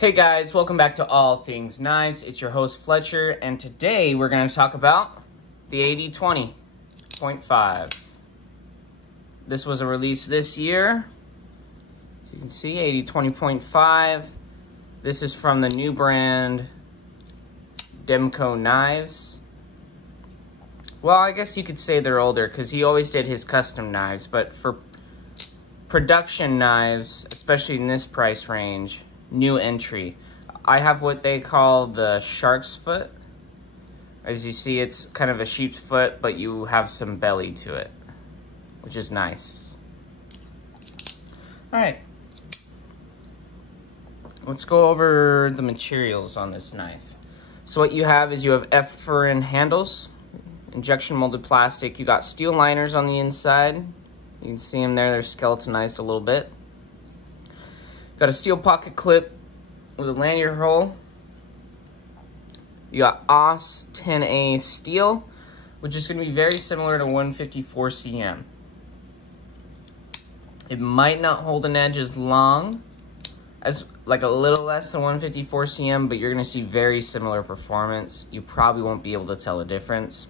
Hey guys, welcome back to All Things Knives. It's your host Fletcher, and today we're going to talk about the AD20.5. This was a release this year. As you can see, AD20.5. This is from the new brand Spyderco Knives. Well, I guess you could say they're older because he always did his custom knives, but for production knives, especially in this price range, new entry. I have what they call the shark's foot. As you see, it's kind of a sheep's foot, but you have some belly to it, which is nice. All right, let's go over the materials on this knife. So what you have is you have F-Furin handles, injection molded plastic. You got steel liners on the inside. You can see them there, they're skeletonized a little bit. Got a steel pocket clip with a lanyard hole. You got AD20.5 steel, which is going to be very similar to 154 cm. It might not hold an edge as long, as like a little less than 154 cm, but you're going to see very similar performance. You probably won't be able to tell the difference.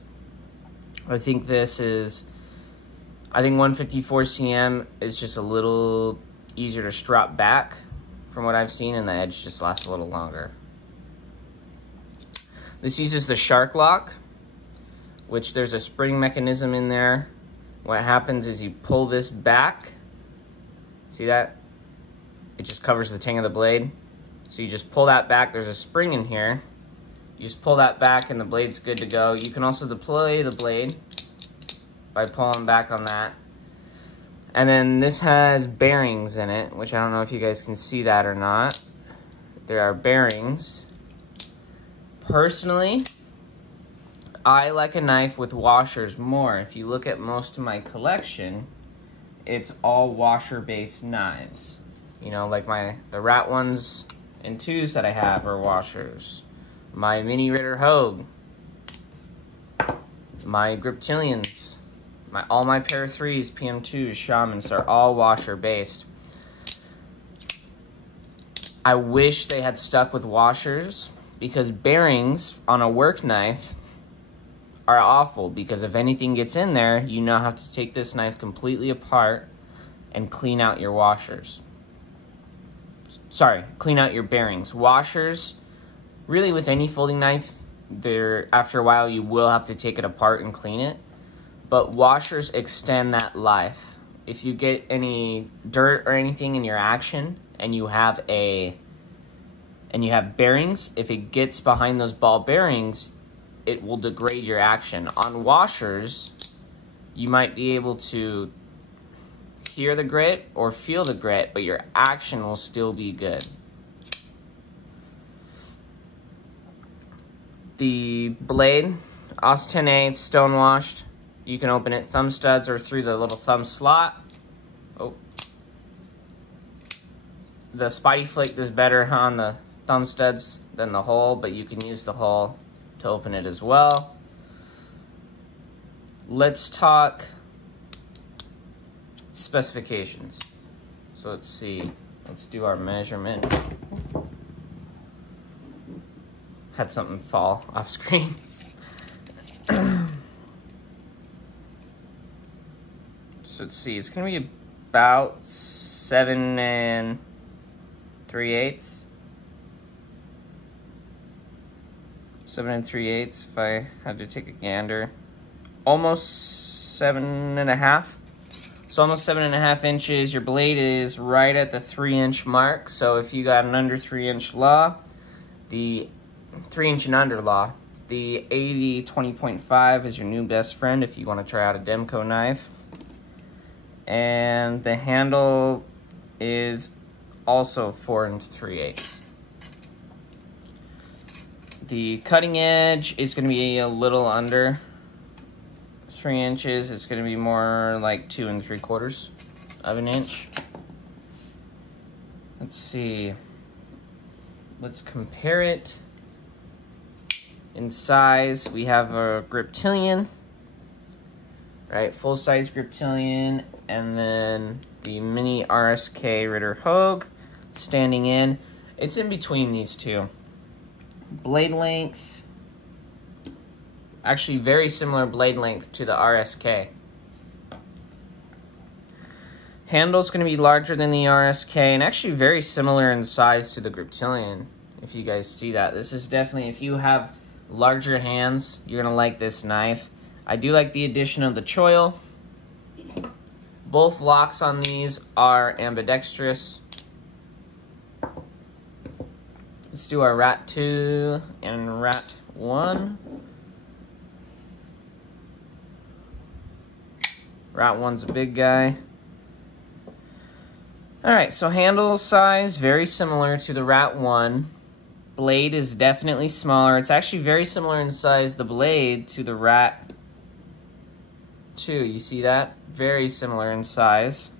I think 154 cm is just a little easier to strap back from what I've seen, and the edge just lasts a little longer. This uses the shark lock, which there's a spring mechanism in there. What happens is you pull this back. See that? It just covers the tang of the blade. So you just pull that back. There's a spring in here. You just pull that back and the blade's good to go. You can also deploy the blade by pulling back on that. And then this has bearings in it, which I don't know if you guys can see that or not. There are bearings. Personally, I like a knife with washers more. If you look at most of my collection, it's all washer-based knives. You know, like the Rat 1s and 2s that I have are washers. My Mini Ritter Hogue. My Griptilians. All my Pair 3s, PM2s, Shamans are all washer based. I wish they had stuck with washers, because bearings on a work knife are awful, because if anything gets in there, you now have to take this knife completely apart and clean out your washers. Sorry, clean out your bearings. Washers, really with any folding knife, after a while you will have to take it apart and clean it. But washers extend that life. If you get any dirt or anything in your action and you have bearings, if it gets behind those ball bearings, it will degrade your action. On washers, you might be able to hear the grit or feel the grit, but your action will still be good. The blade, AD20.5, stone washed. You can open it thumb studs or through the little thumb slot. Oh. The Spidey Flick does better on the thumb studs than the hole, but you can use the hole to open it as well. Let's talk specifications. So let's see. Let's do our measurement. Had something fall off screen. So let's see, it's going to be about 7 3/8. 7 3/8 if I had to take a gander. Almost 7.5. So almost 7.5 inches. Your blade is right at the 3-inch mark. So if you got an under 3-inch law, the 3-inch and under law, the AD20.5 is your new best friend if you want to try out a Spyderco knife. And the handle is also 4 3/8. The cutting edge is going to be a little under 3 inches. It's going to be more like 2 3/4 of an inch. Let's see. Let's compare it. In size, we have a Griptilian, right? Full-size Griptilian, and then the mini RSK Ritter Hogue standing in. It's in between these two. Blade length, actually very similar blade length to the RSK. Handle's going to be larger than the RSK, and actually very similar in size to the Griptilian, if you guys see that. This is definitely, if you have larger hands, you're going to like this knife. I do like the addition of the choil. Both locks on these are ambidextrous. Let's do our Rat 2 and Rat 1. Rat 1's a big guy. Alright, so handle size, very similar to the Rat 1. Blade is definitely smaller. It's actually very similar in size, the blade, to the Rat 2. You see that? Very similar in size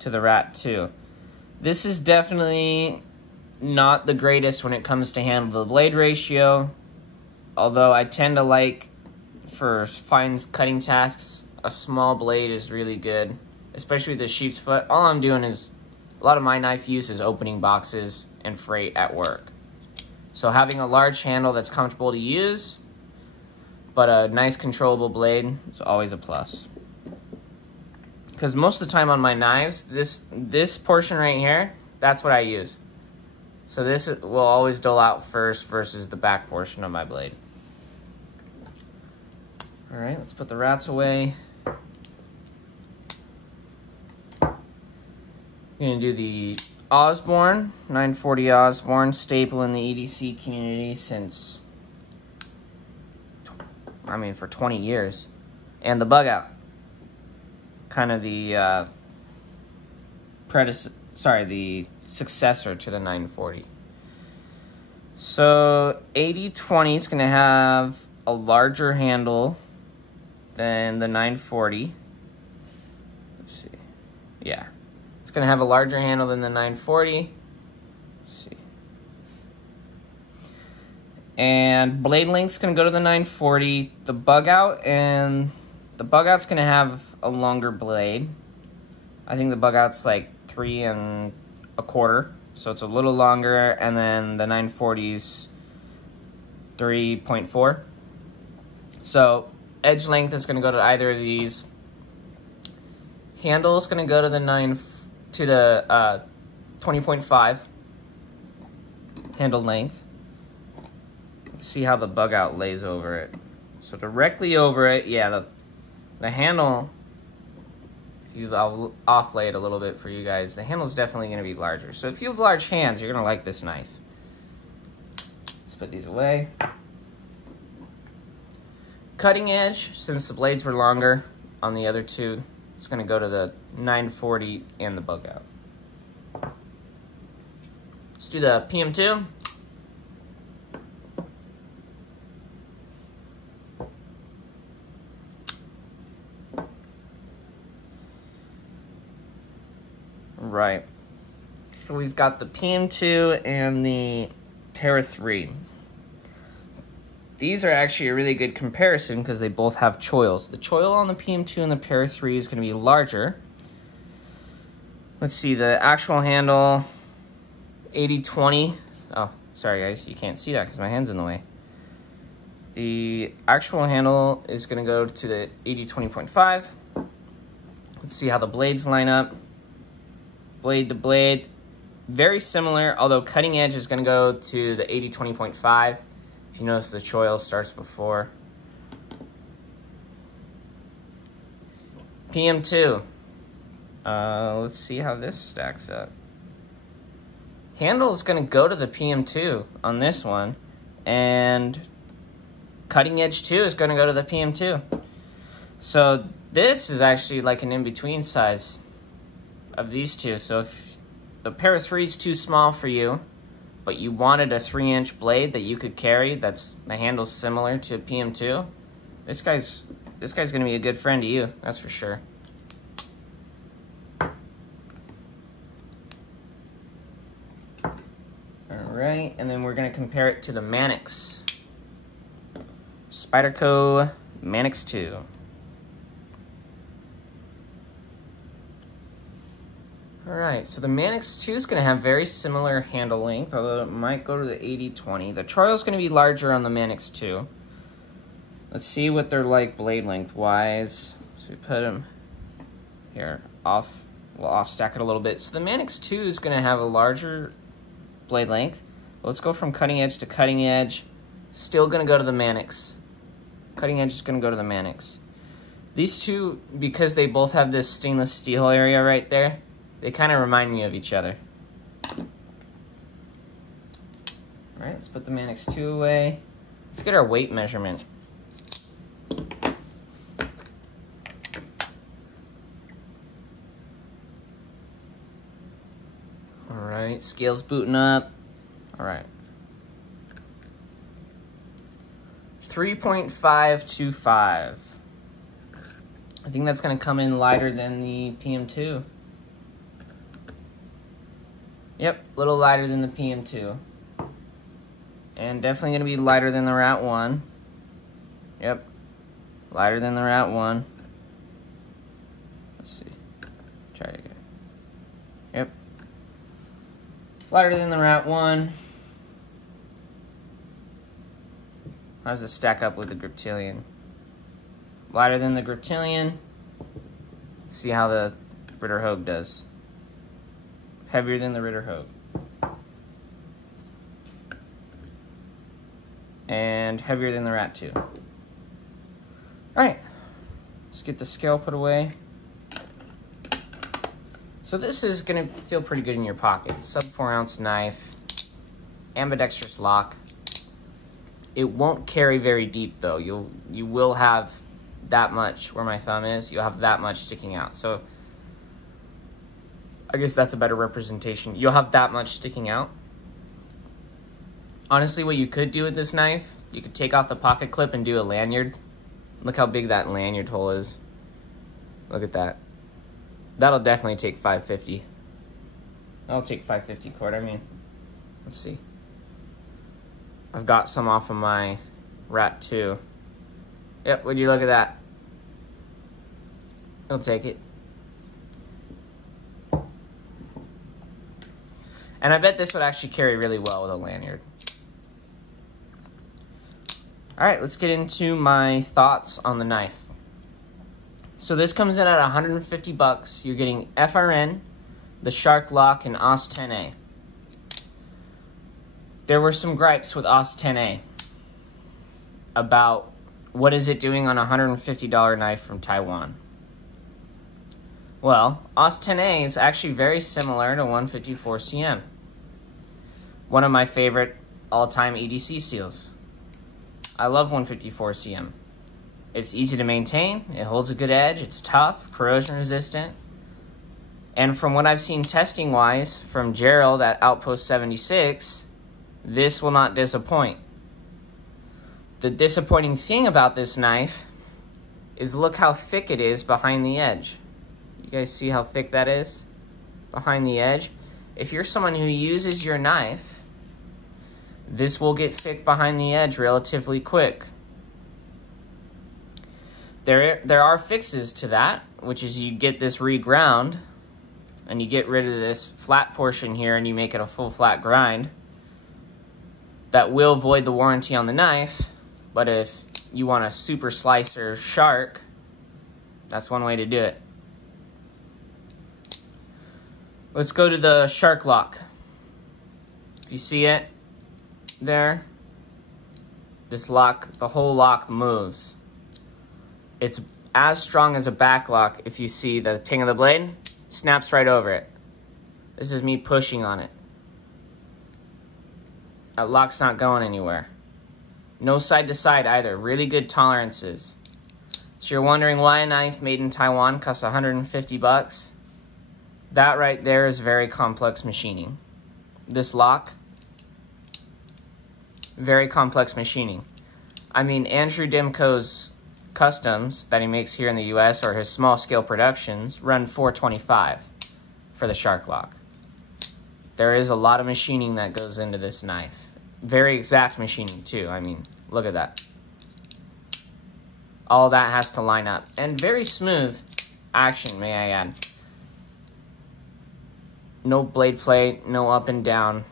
to the Rat 2. This is definitely not the greatest when it comes to handle to blade ratio, although I tend to like, for fine cutting tasks, a small blade is really good, especially with the sheep's foot. All I'm doing is, a lot of my knife use is opening boxes and freight at work. So having a large handle that's comfortable to use, but a nice controllable blade is always a plus. Because most of the time on my knives, this portion right here, that's what I use. So this will always dull out first versus the back portion of my blade. All right, let's put the rats away. I'm gonna do the Osborne, 940 Osborne, staple in the EDC community since, I mean, for 20 years. And the bug out, kind of the the successor to the 940. So AD20 is going to have a larger handle than the 940. Let's see. Yeah. It's going to have a larger handle than the 940. Let's see. And blade length's going to go to the 940. The bug out's going to have a longer blade. I think the bug out's like 3 1/4, so it's a little longer, and then the 940's 3.4. So edge length is going to go to either of these. Handle is going to go to the 20.5 handle length. Let's see how the bug out lays over it. So directly over it, yeah, the handle, I'll offlay it a little bit for you guys. The handle is definitely going to be larger. So if you have large hands, you're going to like this knife. Let's put these away. Cutting edge, since the blades were longer on the other two, it's going to go to the 940 and the bug out. Let's do the PM2. Right. So we've got the PM2 and the Para 3. These are actually a really good comparison because they both have choils. The choil on the PM2 and the Para 3 is going to be larger. Let's see, the actual handle, AD20. Oh, sorry guys, you can't see that because my hand's in the way. The actual handle is going to go to the AD20.5. Let's see how the blades line up. Blade to blade, very similar, although cutting edge is going to go to the AD20.5. If you notice, the choil starts before. PM2. Let's see how this stacks up. Handle is going to go to the PM2 on this one, and cutting edge 2 is going to go to the PM2. So this is actually like an in-between size of these two. So if the Para 3 is too small for you, but you wanted a 3-inch blade that you could carry, that's the handle's similar to a PM2, this guy's gonna be a good friend to you, that's for sure. Alright, and then we're gonna compare it to the Manix. Spyderco Manix2. All Alright, so the Manix2 is going to have very similar handle length, although it might go to the AD20. The Troil is going to be larger on the Manix2. Let's see what they're like blade length wise. So we put them here, off. We'll off stack it a little bit. So the Manix2 is going to have a larger blade length. Let's go from cutting edge to cutting edge. Still going to go to the Manix. Cutting edge is going to go to the Manix. These two, because they both have this stainless steel area right there, they kind of remind me of each other. Alright, let's put the Manix2 away. Let's get our weight measurement. Alright, scale's booting up. Alright. 3.525. I think that's going to come in lighter than the PM2. Yep, a little lighter than the PM2. And definitely going to be lighter than the Rat 1. Yep, lighter than the Rat 1. Let's see. Try it again. Yep. Lighter than the Rat 1. How does it stack up with the Griptilian? Lighter than the Griptilian. See how the Ritter Hogue does. Heavier than the Ritter Hogue. And heavier than the Rat 2. Alright, let's get the scale put away. So this is going to feel pretty good in your pocket. Sub 4 ounce knife, ambidextrous lock. It won't carry very deep though. You will have that much where my thumb is. You'll have that much sticking out. So I guess that's a better representation. You'll have that much sticking out. Honestly, what you could do with this knife, you could take off the pocket clip and do a lanyard. Look how big that lanyard hole is. Look at that. That'll definitely take $5.50. That'll take $5.50 cord. I mean, let's see. I've got some off of my Rat 2. Yep, would you look at that? It'll take it. And I bet this would actually carry really well with a lanyard. Alright, let's get into my thoughts on the knife. So this comes in at 150 bucks. You're getting FRN, the Shark Lock, and OS 10A. There were some gripes with OS 10A about what is it doing on a $150 knife from Taiwan. Well, OS 10A is actually very similar to 154cm. One of my favorite all-time EDC steels. I love 154cm. It's easy to maintain, it holds a good edge, it's tough, corrosion resistant. And from what I've seen testing wise from Gerald at Outpost 76, this will not disappoint. The disappointing thing about this knife is look how thick it is behind the edge. You guys see how thick that is behind the edge? If you're someone who uses your knife, this will get thick behind the edge relatively quick. There are fixes to that, which is you get this reground and you get rid of this flat portion here and you make it a full flat grind. That will void the warranty on the knife, but if you want a super slicer shark, that's one way to do it. Let's go to the Shark Lock. If you see it there, this lock, the whole lock moves. It's as strong as a back lock. If you see the ting of the blade, snaps right over it. This is me pushing on it. That lock's not going anywhere. No side to side either. Really good tolerances. So you're wondering why a knife made in Taiwan costs 150 bucks? That right there is very complex machining. This lock, very complex machining. I mean, Andrew Dimko's customs that he makes here in the US or his small scale productions run $425 for the Shark Lock. There is a lot of machining that goes into this knife. Very exact machining too. I mean, look at that. All that has to line up. And very smooth action, may I add. No blade plate, no up and down.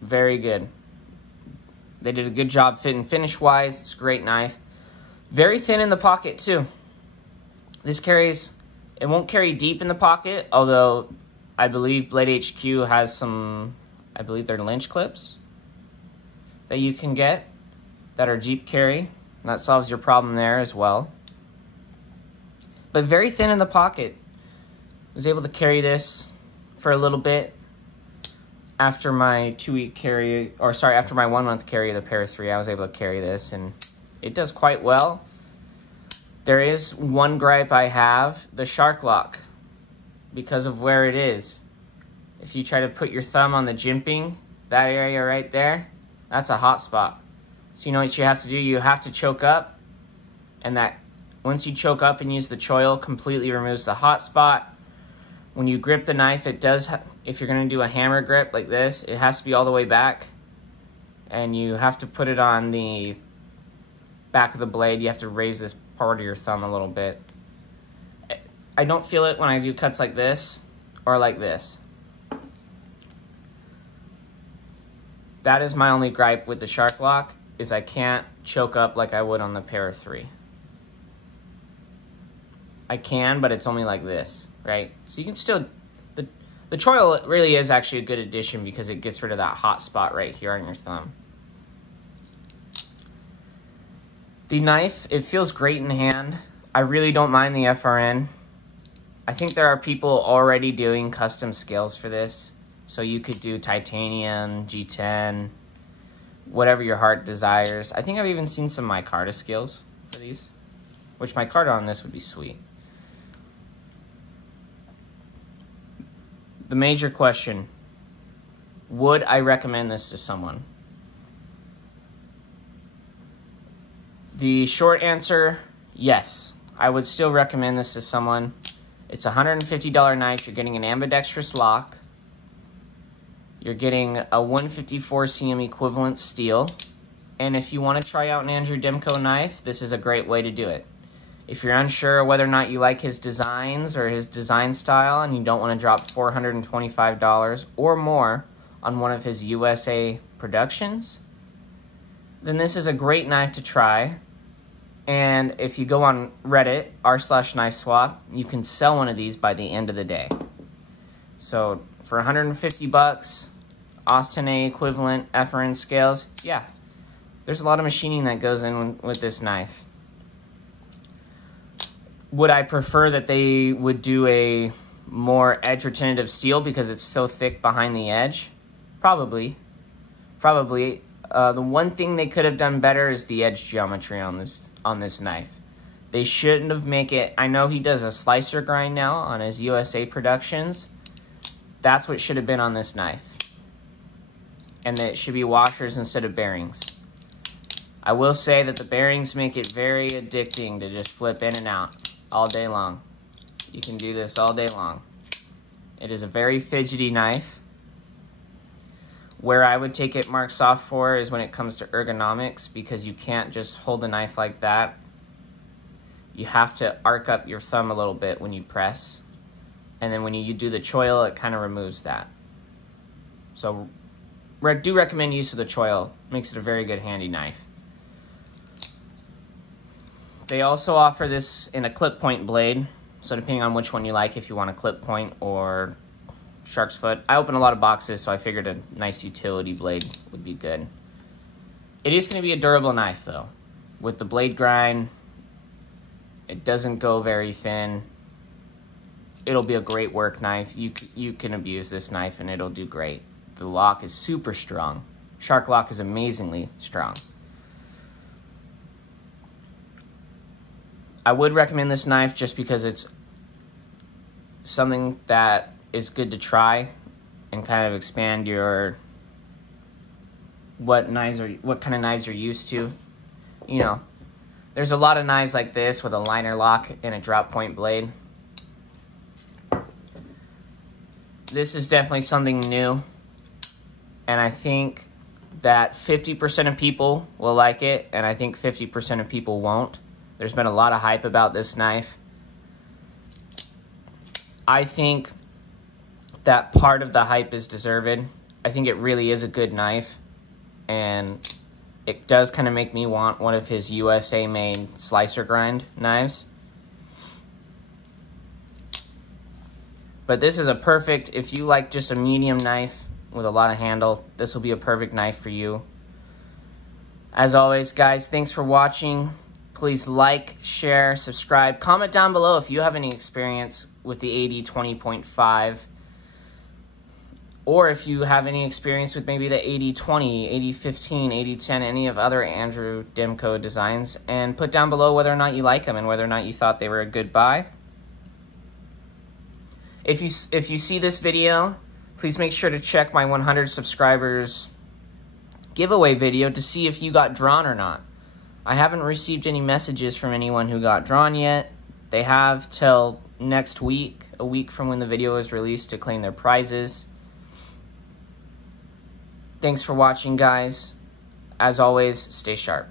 Very good. They did a good job fit and finish wise. It's a great knife. Very thin in the pocket too. This carries, it won't carry deep in the pocket, although I believe Blade HQ has some, I believe they're lynch clips that you can get that are deep carry. And that solves your problem there as well. But very thin in the pocket. I was able to carry this for a little bit after my 2-week carry, or sorry, after my 1-month carry of the Para 3. I was able to carry this and it does quite well. There is one gripe I have, the shark lock, because of where it is. If you try to put your thumb on the jimping, that area right there, that's a hot spot. So you know what you have to do? You have to choke up, and that once you choke up and use the choil, completely removes the hot spot. When you grip the knife, it does, if you're gonna do a hammer grip like this, it has to be all the way back, and you have to put it on the back of the blade. You have to raise this part of your thumb a little bit. I don't feel it when I do cuts like this or like this. That is my only gripe with the shark lock, is I can't choke up like I would on the Para 3. I can, but it's only like this, right? So you can still, the choil really is actually a good addition because it gets rid of that hot spot right here on your thumb. The knife, it feels great in hand. I really don't mind the FRN. I think there are people already doing custom scales for this. So you could do titanium, G10, whatever your heart desires. I think I've even seen some micarta scales for these, which micarta on this would be sweet. The major question, would I recommend this to someone? The short answer, yes. I would still recommend this to someone. It's a $150 knife. You're getting an ambidextrous lock. You're getting a 154 cm equivalent steel. And if you want to try out an Andrew Demko knife, this is a great way to do it. If you're unsure whether or not you like his designs or his design style and you don't want to drop $425 or more on one of his USA productions, then this is a great knife to try. And if you go on Reddit, r/KnifeSwap, you can sell one of these by the end of the day. So for 150 bucks, Austin A equivalent FRN scales, yeah, there's a lot of machining that goes in with this knife. Would I prefer that they would do a more edge retentive steel because it's so thick behind the edge? Probably. Probably. The one thing they could have done better is the edge geometry on this knife. They shouldn't have make it, I know he does a slicer grind now on his USA productions. That's what should have been on this knife. And that it should be washers instead of bearings. I will say that the bearings make it very addicting to just flip in and out all day long. You can do this all day long. It is a very fidgety knife. Where I would take it marks off for is when it comes to ergonomics, because you can't just hold the knife like that. You have to arc up your thumb a little bit when you press. And then when you do the choil, it kind of removes that. So I do recommend use of the choil. Makes it a very good handy knife. They also offer this in a clip point blade. So depending on which one you like, if you want a clip point or shark's foot. I open a lot of boxes, so I figured a nice utility blade would be good. It is going to be a durable knife, though. With the blade grind, it doesn't go very thin. It'll be a great work knife. You can abuse this knife, and it'll do great. The lock is super strong. Shark lock is amazingly strong. I would recommend this knife just because it's something that is good to try and kind of expand your what kind of knives you're used to. You know, there's a lot of knives like this with a liner lock and a drop point blade. This is definitely something new, and I think that 50% of people will like it, and I think 50% of people won't. There's been a lot of hype about this knife. I think that part of the hype is deserved. I think it really is a good knife, and it does kind of make me want one of his USA-made slicer grind knives. But this is a perfect, if you like just a medium knife with a lot of handle, this will be a perfect knife for you. As always, guys, thanks for watching. Please like, share, subscribe. Comment down below if you have any experience with the AD20.5. Or if you have any experience with maybe the AD20, AD15, AD10, any of other Andrew Demko designs. And put down below whether or not you like them and whether or not you thought they were a good buy. If you see this video, please make sure to check my 100 subscribers giveaway video to see if you got drawn or not. I haven't received any messages from anyone who got drawn yet. They have till next week, a week from when the video is released, to claim their prizes. Thanks for watching, guys. As always, stay sharp.